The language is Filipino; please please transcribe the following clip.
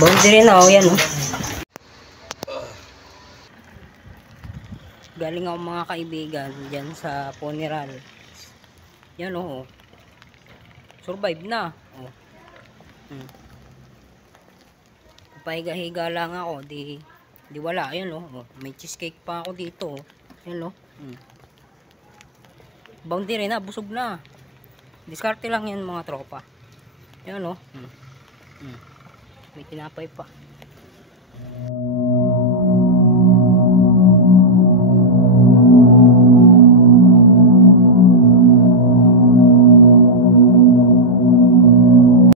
Boundary na yan oh. Galing ako mga kaibigan dyan sa funeral. Yan oh. Survive na. Oh. Pahiga-higa lang ako, di wala. Yan oh. May cheesecake pa ako dito. Yan oh. Boundary na, busog na. Diskarte lang yan mga tropa. Yan oh. May tinapay pa.